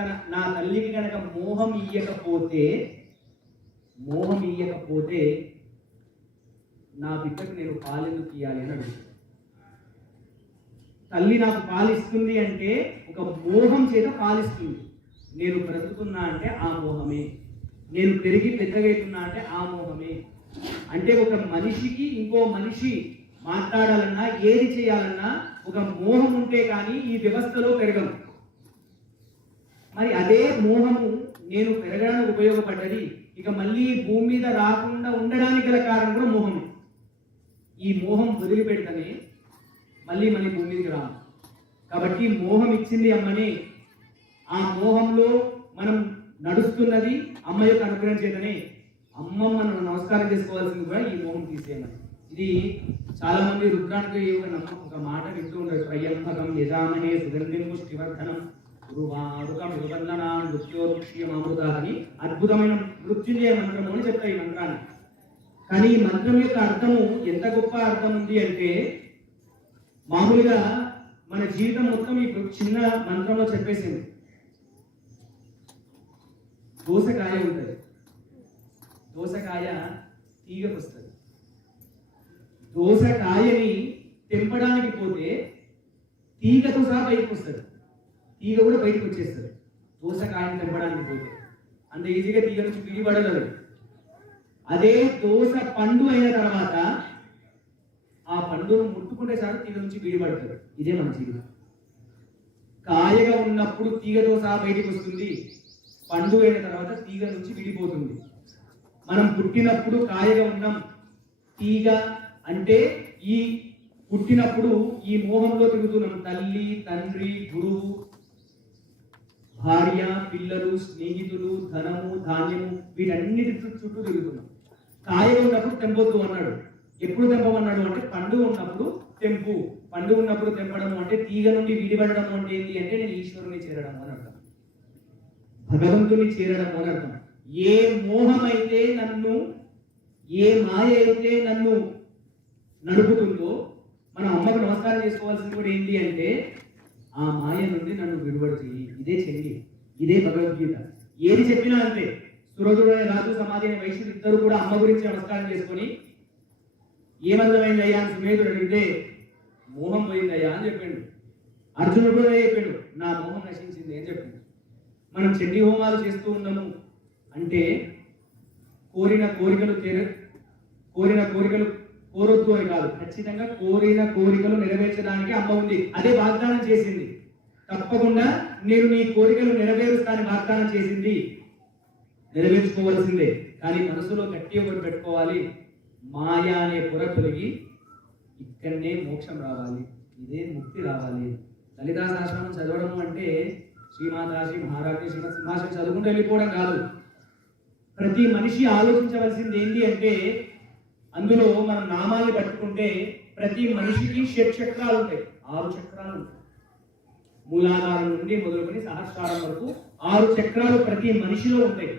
నా తల్లికి కనుక మోహం ఇయ్యకపోతే నా బిడ్డకు నేను పాలెందుకు ఇయ్యాలి అని అడుగుతాను. తల్లి నాకు పాలిస్తుంది అంటే ఒక మోహం చేత పాలిస్తుంది. నేను బ్రతుకుతున్నా అంటే ఆ మోహమే, నేను పెరిగి పెద్దగైతున్నా అంటే ఆ మోహమే. అంటే ఒక మనిషికి ఇంకో మనిషి మాట్లాడాలన్నా ఏది చేయాలన్నా ఒక మోహం ఉంటే కానీ ఈ వ్యవస్థలో పెరగదు. మరి అదే మోహము నేను పెరగడానికి ఉపయోగపడ్డది. ఇక మళ్ళీ భూమి మీద రాకుండా ఉండడానికి గల కారణం కూడా మోహమే. ఈ మోహం వదిలిపెడితేనే మళ్ళీ మన భూమి మీదకి రాము. కాబట్టి మోహం ఇచ్చింది అమ్మని. ఆ మోహంలో మనం నడుస్తున్నది అమ్మ యొక్క అనుగ్రహం చేతనే. అమ్మ మనం నమస్కారం చేసుకోవాల్సింది కూడా ఈ మోహం తీసేయమని. ఇది చాలా మంది రుద్రానికి ఒక మాట వింటూ ఉంటారు. ప్రయంభకం యజామహే సుగంధిం పుష్టివర్ధనం అని అద్భుతమైన మృత్యుంజయ మంత్రము అని చెప్తాయి ఈ మంత్రాన్ని. కానీ ఈ మంత్రం యొక్క అర్థము ఎంత గొప్ప అర్థం ఉంది అంటే, మామూలుగా మన జీవితం మొత్తం ఈ చిన్న మంత్రంలో చెప్పేసింది. దోసకాయ ఉంటుంది, దోసకాయ తీగకు వస్తుంది. దోసకాయని తెంపడానికి పోతే తీగతో సహా బయటకు వస్తుంది, తీగ కూడా బయటకు వచ్చేస్తుంది. దోసకాయని తెంపడానికి పోతే అంత ఈజీగా తీగ నుంచి పిడిపడలేదు. అదే దోస పండు అయిన తర్వాత ఆ పండును ముట్టుకుంటే చాలు తీగ నుంచి విడిపడుతుంది. ఇదే మన జీవితం. కాయగా ఉన్నప్పుడు తీగతో సహా బయటకు వస్తుంది, పండు అయిన తర్వాత తీగ నుంచి విడిపోతుంది. మనం పుట్టినప్పుడు కాయగా ఉన్నాం. తీగ అంటే ఈ పుట్టినప్పుడు ఈ మోహంలో తిరుగుతున్నాం. తల్లి, తండ్రి, గురువు, భార్య, పిల్లలు, స్నేహితులు, ధనము, ధాన్యము, వీటన్నిటి చుట్టూ తిరుగుతున్నాం. కాయగా ఉన్నప్పుడు తెంపొద్దు అన్నాడు. ఎప్పుడు తెంపమన్నాడు అంటే పండు ఉన్నప్పుడు తెంపు. పండు ఉన్నప్పుడు తెంపడం అంటే తీగ నుండి విడిపడడం అంటే ఏంటి అంటే నేను ఈశ్వరుని చేరడం అని అర్థం, భగవంతుని చేరడం అని అర్థం. ఏ మోహం అయితే నన్ను, ఏ మాయ అయితే నన్ను నడుపుతుందో, మన అమ్మకు నమస్కారం చేసుకోవాల్సింది కూడా ఏంటి అంటే ఆ మాయ నుండి నన్ను విడుదల చెయ్యి. ఇదే చెయ్యి, ఇదే భగవద్గీత. ఏది చెప్పినా అంతే. సురధుడు అనే రాజు, సమాధి అనే వైశ్యుడు ఇద్దరు కూడా అమ్మ గురించి నమస్కారం చేసుకొని ఏమర్థమైందయ్యా అని సుమేధుడు అడిగితే మోహం పోయిందయ్యా అని చెప్పాడు. అర్జునుడు కూడా చెప్పాడు, నా మోహం నశించింది అని చెప్పింది. మనం చండీ హోమాలు చేస్తూ ఉన్నాము అంటే కోరిన కోరికలు కోరొద్దు అని కాదు, ఖచ్చితంగా కోరిన కోరికలు నెరవేర్చడానికి అమ్మ ఉంది. అదే వాగ్దానం చేసింది. తప్పకుండా నేను నీ కోరికలు నెరవేరుస్తానని వాగ్దానం చేసింది. నెరవేర్చుకోవాల్సిందే. కానీ మనసులో గట్టి ఒకటి పెట్టుకోవాలి, మాయా అనే పొర తొలగి ఇక్కడనే మోక్షం రావాలి, ఇదే ముక్తి రావాలి. లలితా సహస్రనామం చదవడం అంటే శ్రీమాతా, శ్రీ మహారాజు, శ్రీమత్ సింహాసనం చదువుకుంటూ వెళ్ళిపోవడం కాదు. ప్రతి మనిషి ఆలోచించవలసింది ఏంటి అంటే, అందులో మనం నామాన్ని పట్టుకుంటే ప్రతి మనిషికి షట్చక్రాలు ఉంటాయి, 6 చక్రాలు ఉంటాయి. మూలాధారం నుండి మొదలుకొని సహస్రారం వరకు 6 చక్రాలు ప్రతి మనిషిలో ఉంటాయి.